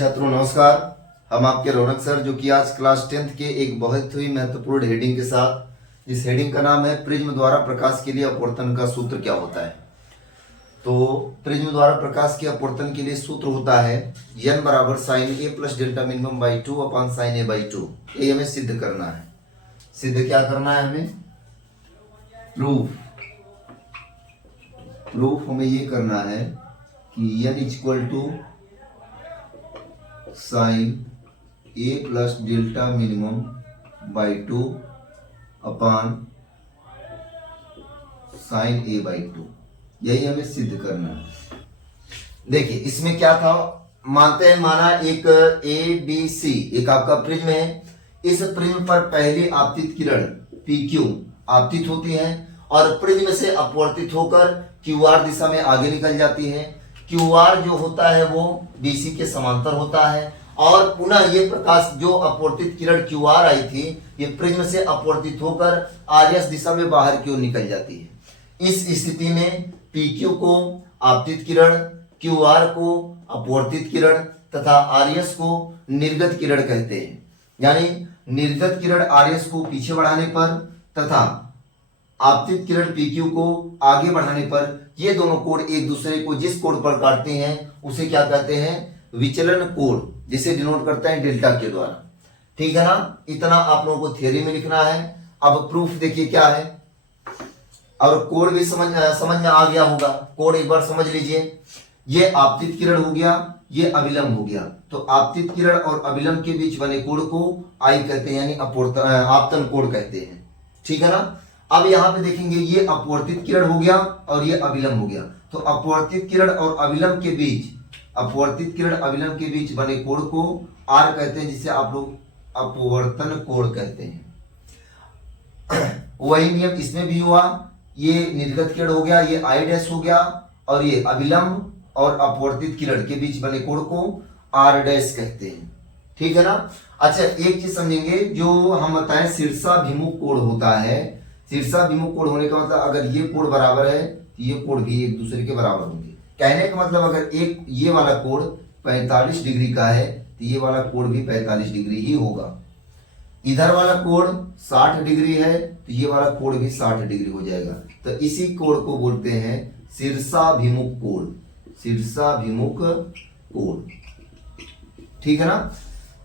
छात्रों नमस्कार। हम आपके रौनक सर जो कि आज क्लास 10th के एक बहुत ही महत्वपूर्ण हेडिंग के साथ, इस हेडिंग का नाम है प्रिज्म द्वारा प्रकाश के लिए अपवर्तन का सूत्र क्या होता है। तो प्रिज्म द्वारा प्रकाश के अपवर्तन के लिए सूत्र होता है n बराबर sine A plus delta minimum by 2 upon sine A by 2। ये हमें सिद्ध करना है। सिद्ध क्या करना है हमें? प्रूफ हमें ये करना है कि n equal to sine A plus delta minimum by 2 upon sine A by 2, यही हमें सिद्ध करना है। देखिए इसमें क्या था, मानते हैं माना एक ए बी सी एक आपका प्रिज्म है। इस प्रिज्म पर पहली आपतित किरण PQ आपतित होती है और प्रिज्म से अपवर्तित होकर QR दिशा में आगे निकल जाती है। QR जो होता है वो BC के समांतर होता है और पुनः ये प्रकाश जो अपवर्तित किरण QR आई थी, ये प्रिज्म से अपवर्तित होकर RS दिशा में बाहर की ओर निकल जाती है। इस स्थिति में PQ को आपतित किरण, QR को अपवर्तित किरण तथा RS को निर्गत किरण कहते हैं। यानी निर्गत किरण RS को पीछे बढ़ाने पर तथा आपतित किरण PQ को आगे बढ़ाने पर ये दोनों कोण एक दूसरे को जिस कोण पर काटते हैं उसे क्या कहते हैं? विचलन कोण, जिसे डिनोट करते हैं डेल्टा के द्वारा। ठीक है ना, इतना आप लोगों को थ्योरी में लिखना है। अब प्रूफ देखिए क्या है, और कोण भी समझ में आ गया होगा। कोण एक बार समझ लीजिए, ये आपतित किरण हो गया, ये अभिलंब हो गया। तो आपतित किरण और अभिलंब के बीच बने कोण को आई कहते हैं, यानी आपतन कोण कहते हैं। ठीक है ना। अब यहाँ पे देखेंगे ये अपवर्तित किरण हो गया और ये अभिलंब हो गया। तो अपवर्तित किरण और अभिलंब के बीच बने कोण को R कहते हैं, जिसे आप लोग अपवर्तन कोण कहते हैं। वही नियम इसमें भी हुआ। ये निर्गत किरण हो गया, ये I डैश हो गया और ये अभिलंब और अपवर्तित किरण के बीच बने कोण को R डैश कहते हैं। ठीक है ना। अच्छा एक चीज समझेंगे, जो हम बताएं शीर्षाभिमुख कोण होता है। शीर्षाभिमुख कोण होने का मतलब अगर ये कोण बराबर है तो ये कोण भी एक दूसरे के बराबर होंगे। कहने का मतलब अगर एक ये वाला कोण 45 डिग्री का है तो ये वाला कोण भी 45 डिग्री ही होगा। इधर वाला कोण 60 डिग्री है तो ये वाला कोण भी 60 डिग्री हो जाएगा। तो इसी कोण को बोलते हैं शीर्षाभिमुख कोण। शीर्षाभिमुख कोण, ठीक है ना।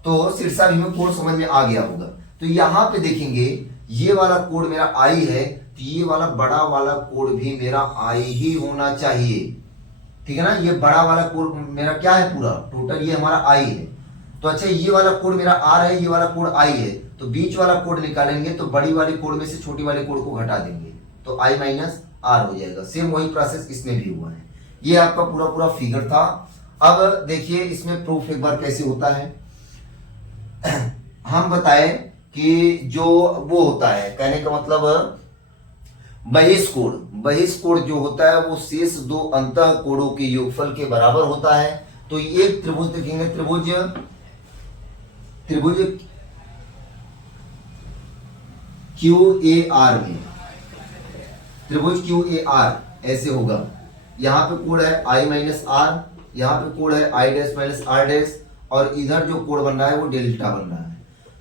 तो शीर्षाभिमुख कोण समझ में आ गया होगा। तो यहां पे देखेंगे ये वाला कोण मेरा I है तो ये वाला बड़ा वाला कोण भी मेरा I ही होना चाहिए। ठीक है ना। ये बड़ा वाला कोण मेरा क्या है, पूरा टोटल ये हमारा I है। तो अच्छा ये वाला कोण मेरा R है, ये वाला कोण I है, तो बीच वाला कोण निकालेंगे तो बड़ी वाले कोण में से छोटी वाले कोण को घटा देंगे तो I माइनस R हो जाएगा। सेम वही प्रोसेस इसमें भी हुआ है। ये आपका पूरा पूरा फिगर था। अब देखिए इसमें प्रूफ एक बार कैसे होता है। हम बताएं कि जो वो होता है, कहने का मतलब बहिष्कोण जो होता है वो शेष दो अंतः कोणों के योगफल के बराबर होता है। तो एक त्रिभुज देखेंगे, त्रिभुज QAR में, त्रिभुज QAR ऐसे होगा। यहाँ पे कोण है I माइनस R, यहाँ पे कोण है I dash minus R dash और इधर जो कोण बन रहा है वो डेल्टा बन रहा है।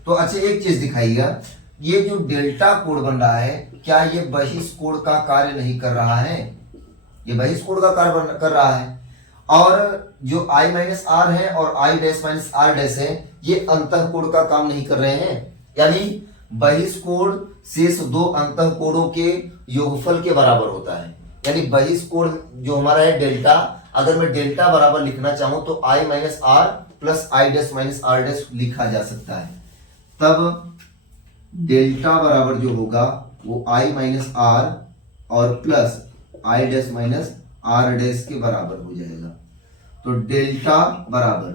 तो अच्छा एक चीज दिखाइएगा, ये जो डेल्टा कोण बन रहा है क्या ये बहिष्कोण का कार्य नहीं कर रहा है? ये बहिष्कोण का कार्य कर रहा है। और जो I माइनस R है और I dash minus R dash है ये अंतः कोण का काम नहीं कर रहे हैं। यानी बहिष्कोण शेष दो अंतः कोणों के योगफल के बराबर होता है। यानी बहिष्कोण जो हमारा है डेल्टा, अगर मैं डेल्टा बराबर लिखना चाहूं तो I minus R plus I dash minus R dash लिखा जा सकता है। तब डेल्टा बराबर जो होगा वो I माइनस R और plus I dash minus R dash के बराबर हो जाएगा। तो डेल्टा बराबर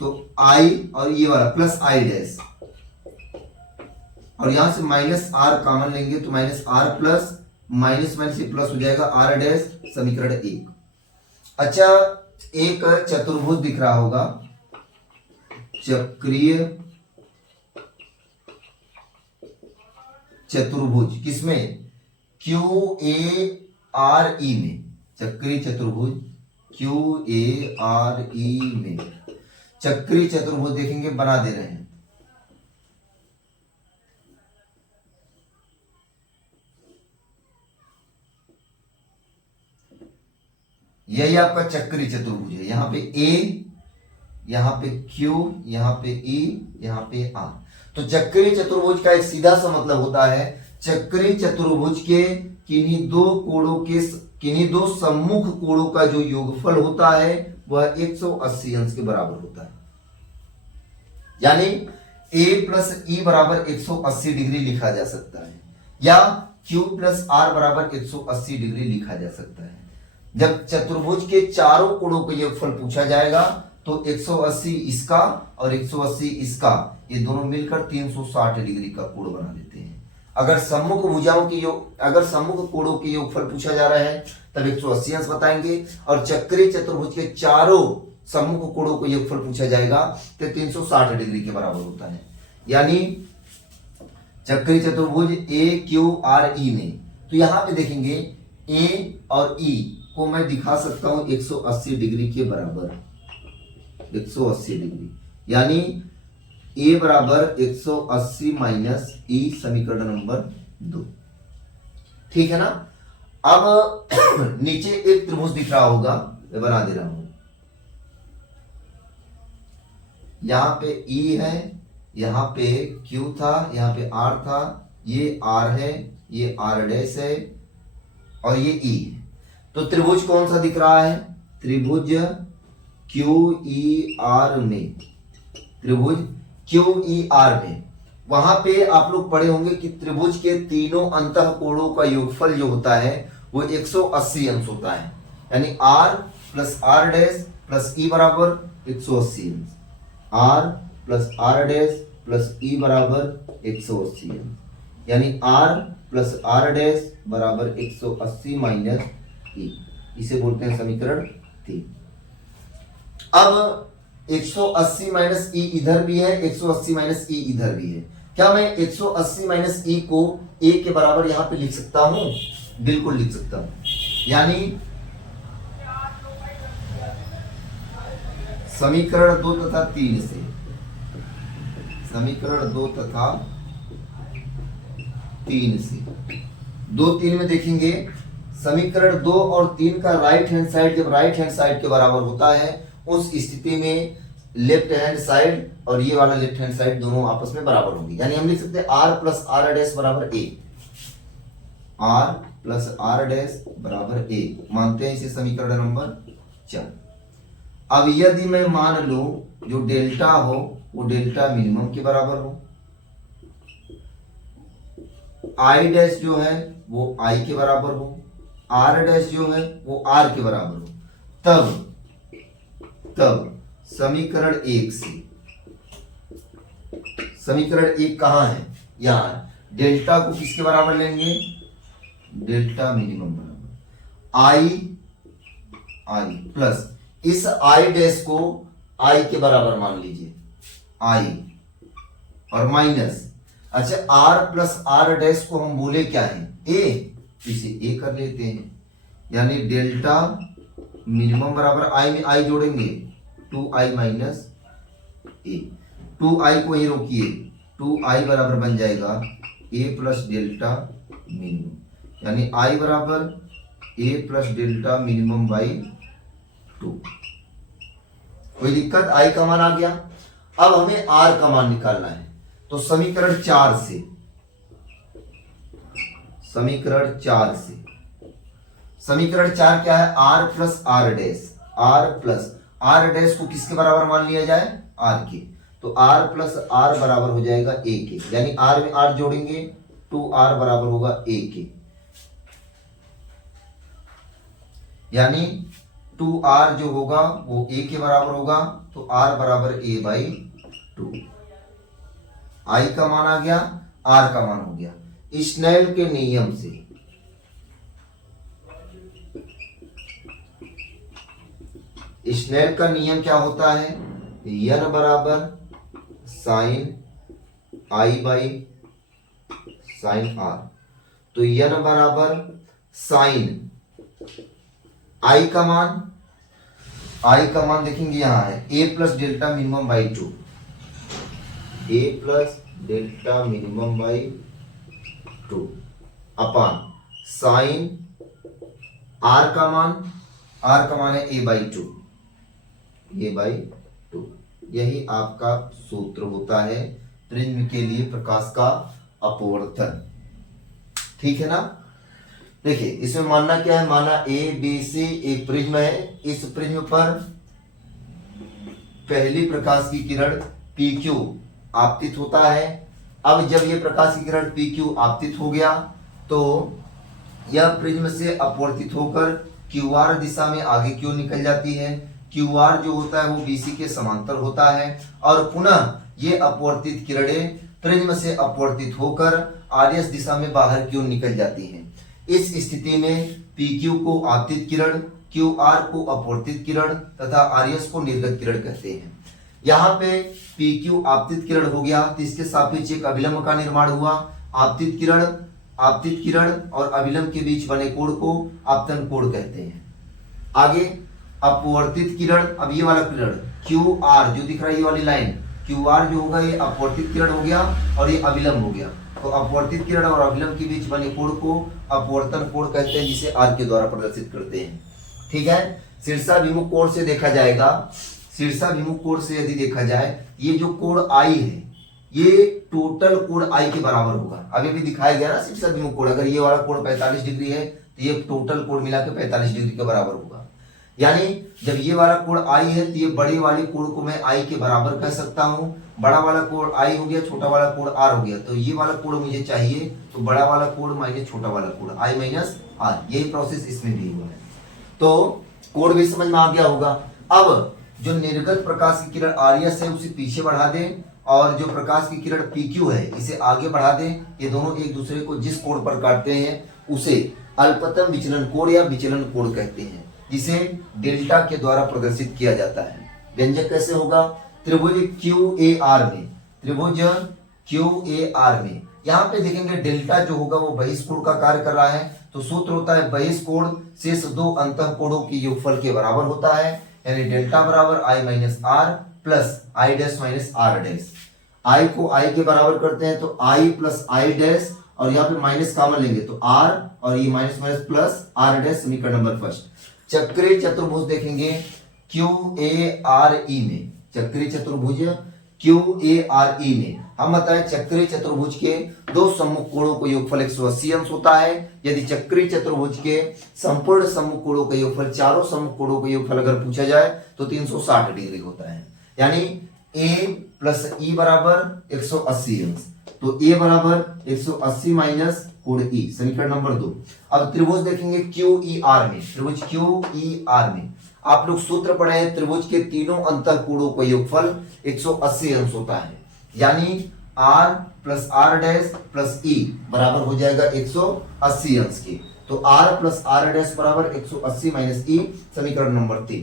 तो I और ये वाला प्लस I डैश और यहां से माइनस R कॉमन लेंगे तो minus R plus minus minus से प्लस हो जाएगा R डैश, समीकरण 1। अच्छा एक चतुर्भुज दिख रहा होगा, चक्रीय चतुर्भुज, किसमें? QARE में, चक्रीय चतुर्भुज QARE में। चक्रीय चतुर्भुज देखेंगे बना दे रहे हैं। यही आपका चक्रीय चतुर्भुज है। यहां पे ए, यहां पे क्यू, यहां पे ई, यहां पे आर। तो चक्रीय चतुर्भुज का एक सीधा सा मतलब होता है चक्रीय चतुर्भुज के किन्हीं दो सम्मुख कोणों का जो योगफल होता है वह 180 अंश के बराबर होता है। यानी a प्लस ई बराबर 180 डिग्री लिखा जा सकता है, या q प्लस आर बराबर 180 डिग्री लिखा जा सकता है। जब चतुर्भुज के चारों कोणों का योगफल पूछा जाएगा तो 180 इसका और 180 इसका, ये दोनों मिलकर 360 डिग्री का कोण बना देते हैं। अगर सम्मुख भुजाओं के अगर सम्मुख कोणों के योगफल पूछा जा रहा है तब 180 अंश बताएंगे, और चक्रीय चतुर्भुज के चारों सम्मुख कोणों को योगफल पूछा जाएगा तो 360 डिग्री के बराबर होता है। यानी चक्रीय चतुर्भुज ए क्यू आर ई में, तो यहां पे देखेंगे ए और ई को मैं दिखा सकता हूं 180 डिग्री के बराबर, 180 डिग्री, यानी ए बराबर 180 माइनस ई, समीकरण नंबर 2। ठीक है ना। अब नीचे एक त्रिभुज दिख रहा होगा, मैं बना दे रहा हूं। यहां पे ई है, यहां पे क्यू था, यहां पे आर था, ये आर है, ये आर डैश है और ये ई है। तो त्रिभुज कौन सा दिख रहा है? त्रिभुज क्यू ई आर में, त्रिभुज क्यू ई आर में। वहां पे आप लोग पढ़े होंगे कि त्रिभुज के तीनों अंतः कोणों का योगफल जो होता है वो 180 अंश होता है। यानी R plus are dash plus E बराबर 180 अंश, R plus are dash plus E बराबर 180 अंश, यानी आर प्लस आर डैश बराबर 180 माइनस ई, इसे बोलते हैं समीकरण 3। अब 180 माइनस ई इधर भी है, 180 माइनस ई इधर भी है। क्या मैं 180 माइनस ई को ए के बराबर यहां पे लिख सकता हूं? बिल्कुल लिख सकता हूं। यानी समीकरण 2 तथा 3 से, समीकरण 2 तथा 3 से, 2 3 में देखेंगे समीकरण 2 और 3 का राइट हैंड साइड जब राइट हैंड साइड के बराबर होता है उस स्थिति में लेफ्ट हैंड साइड और ये वाला लेफ्ट हैंड साइड दोनों आपस में बराबर होंगी। यानी हम लिख सकते हैं आर प्लस आर डैश बराबर ए, आर प्लस आर डैश बराबर ए, मानते हैं इसे समीकरण नंबर 4। अब यदि मैं मान लूं जो डेल्टा हो वो डेल्टा मिनिमम के बराबर हो, आई डैश जो है वो आई के बराबर हो, आर डैश जो है वो आर के बराबर हो, तब समीकरण 1 से, समीकरण 1 कहां है? यहां। डेल्टा को किसके बराबर लेंगे? डेल्टा मिनिमम बराबर आई प्लस इस आई डैश को आई के बराबर मान लीजिए, आई और माइनस, अच्छा आर प्लस आर डैश को हम बोले क्या है? ए, इसे ए कर लेते हैं। यानी डेल्टा मिनिमम बराबर आई में आई जोड़ेंगे 2i माइनस ए, 2i को ही रोकिए, 2i बराबर बन जाएगा a प्लस डेल्टा मिनिमम, यानी i बराबर a plus delta minimum by 2। कोई दिक्कत? i का मान आ गया। अब हमें r का मान निकालना है, तो समीकरण 4 से, समीकरण 4 से, समीकरण 4 क्या है? r plus are dash, r plus are dash को किसके बराबर मान लिया जाए? आर के, तो आर प्लस आर बराबर हो जाएगा ए के, यानी आर में आर जोड़ेंगे 2r बराबर होगा ए के, यानी 2r जो होगा वो a के बराबर होगा, तो r बराबर a बाई 2। i का मान आ गया, r का मान हो गया। स्नेल के नियम से, स्नेल का नियम क्या होता है? n बराबर sine I by sine R, तो n बराबर साइन आई का मान आई का मान देखेंगे यहाँ है A plus delta minimum by 2, A plus delta minimum by 2 upon sine R का मान है ए बाई 2, ए बाई 2। यही आपका सूत्र होता है प्रिज्म के लिए प्रकाश का अपवर्तन। ठीक है ना। देखिए इसमें मानना क्या है, माना ए बी सी एक प्रिज्म है, इस प्रिज्म पर पहली प्रकाश की किरण पी क्यू आपतित होता है। अब जब ये प्रकाश की किरण पी क्यू आपतित हो गया तो यह प्रिज्म से अपवर्तित होकर क्यू आर दिशा में आगे क्यों निकल जाती है। क्यू आर जो होता है वो बीसी के समांतर होता है और पुनः ये अपवर्तित किरणें प्रिज्म से अपवर्तित होकर आरएस दिशा में बाहर क्यों निकल जाती हैं। इस स्थिति में PQ को आपतित किरण, QR को अपवर्तित किरण तथा RS को निर्गत किरण कहते हैं। यहाँ पे PQ आपतित किरण हो गया तो इसके सापेक्ष एक अभिलंब का निर्माण हुआ। आपतित किरण और अभिलंब के बीच बने कोण को आपतन कोण कहते हैं। आगे अपवर्तित किरण, अब ये वाला किरण QR जो दिख रहा है ये वाली लाइन QR जो होगा ये अपवर्तित किरण हो गया और ये अभिलंब हो गया। तो अपवर्तित किरण और अभिलंब के बीच बने कोण को अपवर्तन कोण कहते हैं जिसे R के द्वारा प्रदर्शित करते हैं। ठीक है। शीर्षाभिमुख कोण से देखा जाएगा, शीर्षाभिमुख कोण से यदि देखा जाए ये जो कोण I है ये टोटल कोण I के बराबर होगा। अभी भी दिखाया गया ना शीर्षाभिमुख कोण, अगर ये वाला कोण 45 डिग्री है तो ये टोटल कोण मिला के 45 डिग्री के बराबर होगा। यानी जब ये वाला कोण I है तो ये बड़े वाले कोण को मैं I के बराबर कह सकता हूँ। बड़ा वाला कोण I हो गया, छोटा वाला कोण R हो गया। तो ये वाला कोण मुझे चाहिए तो बड़ा वाला कोण माइनस छोटा वाला कोण I माइनस R, यही प्रोसेस इसमें भी हुआ है। तो कोण भी समझ में आ गया होगा। अब जो निर्गत प्रकाश की किरण RS है उसे पीछे बढ़ा दें और जो प्रकाश की किरण PQ है इसे आगे बढ़ा दें। ये दोनों एक दूसरे को जिस कोण पर काटते हैं उसे अल्पतम विचलन कोण या विचलन कोण कहते हैं, जिसे डेल्टा के द्वारा प्रदर्शित किया जाता है। व्यंजक कैसे होगा, त्रिभुज QAR में, त्रिभुज QAR में यहाँ पे देखेंगे डेल्टा जो होगा वो बहिष्कोण का कार्य कर रहा है। तो सूत्र होता है बहिष्कोण शेष दो अंतः कोणों के योगफल के बराबर होता है, यानी डेल्टा बराबर I minus R plus I dash minus R dash. I को I के बराबर करते हैं तो I प्लस I डैश और यहाँ पे माइनस कॉमन लेंगे तो R और ये minus minus plus R dash, समीकरण नंबर फर्स्ट। चक्रीय चतुर्भुज देखेंगे QARE में, चक्रीय चतुर्भुज QARE में हम बताएं चक्रीय चतुर्भुज के दो सम्मुख कोणों का योगफल 180 अंश होता है। यदि चक्रीय चतुर्भुज के संपूर्ण सम्मुख कोणों का योगफल, चारों सम्मुख कोणों का योगफल अगर पूछा जाए तो 360 डिग्री होता है। यानी A प्लस E बराबर 180 अंश, तो A बराबर 180 माइनस कोण E, समीकरण नंबर 2। अब त्रिभुज देखेंगे QER में, त्रिभुज QER में आप लोग सूत्र पढ़े हैं, त्रिभुज के तीनों अंतः कोणों का योगफल 180 अंश होता है। यानी R plus R dash plus E बराबर हो जाएगा 180 अंश के। तो R प्लस R डैश बराबर 180 माइनस E, समीकरण नंबर 3।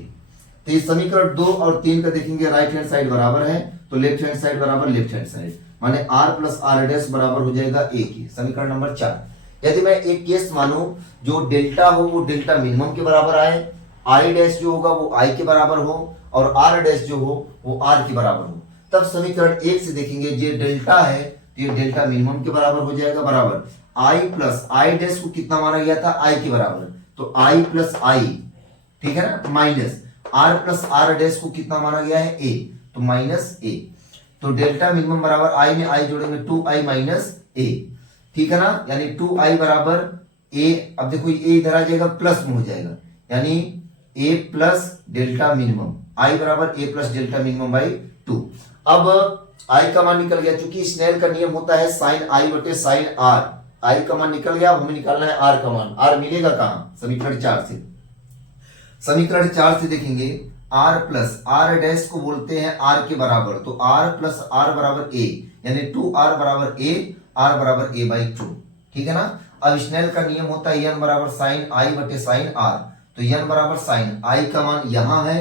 तो ये समीकरण 2 और 3 का देखेंगे राइट हैंड साइड बराबर है तो लेफ्ट हैंड साइड बराबर लेफ्ट हैंड साइड, माने R प्लस R डैश बराबर हो जाएगा A की, समीकरण नंबर 4। यदि मैं एक केस मानूं जो डेल्टा हो वो डेल्टा मिनिमम के बराबर आए, I डैश जो होगा वो I के बराबर हो और R डैश जो हो वो R के बराबर हो, तब समीकरण 1 से देखेंगे ये डेल्टा है तो ये डेल्टा मिनिमम के बराबर हो जाएगा, बराबर I प्लस I डैश को कितना माना गया था, I के बराबर, तो I प्लस I, ठीक है ना, minus R plus R dash को कितना माना गया है, A, तो माइनस A। तो डेल्टा मिनिमम बराबर I में I जोड़ेंगे 2I माइनस A, ठीक है ना, यानी 2I बराबर A। अब देखो ये इधर आ जाएगा प्लस में हो जाएगा, यानी A plus delta minimum, I बराबर A plus delta minimum by 2। अब I का मान निकल गया, चूंकि स्नेल का नियम होता है साइन I बटे साइन R, I का मान निकल गया, हमें निकालना है R का मान। R मिलेगा कहां, समीकरण 4 से। समीकरण 4 से देखेंगे R प्लस R डैश को बोलते हैं R के बराबर, तो R प्लस R बराबर A, यानी 2R बराबर A, R बराबर A बाई 2, ठीक है ना। अब स्नेल का नियम होता है n बराबर साइन I बटे साइन R, तो n बराबर साइन I का मान यहां है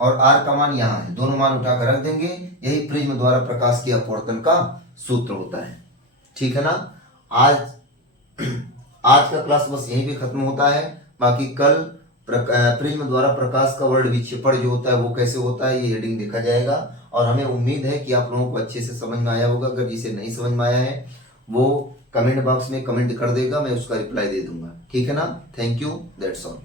और R का मान यहां है, दोनों मान उठाकर रख देंगे। यही प्रिज्म द्वारा प्रकाश के अपवर्तन का सूत्र होता है, ठीक है ना। आज का क्लास बस यहीं पे खत्म होता है, बाकी कल प्रिज्म द्वारा प्रकाश का वर्ड विक्षेपण जो होता है वो कैसे होता है, ये हेडिंग देखा जाएगा। और हमें उम्मीद है कि आप लोगों को अच्छे से समझ में आया होगा। अगर जिसे नहीं समझ में आया है वो कमेंट बॉक्स में कमेंट कर देगा, मैं उसका रिप्लाई दे दूंगा। ठीक है ना? Thank you, that's all.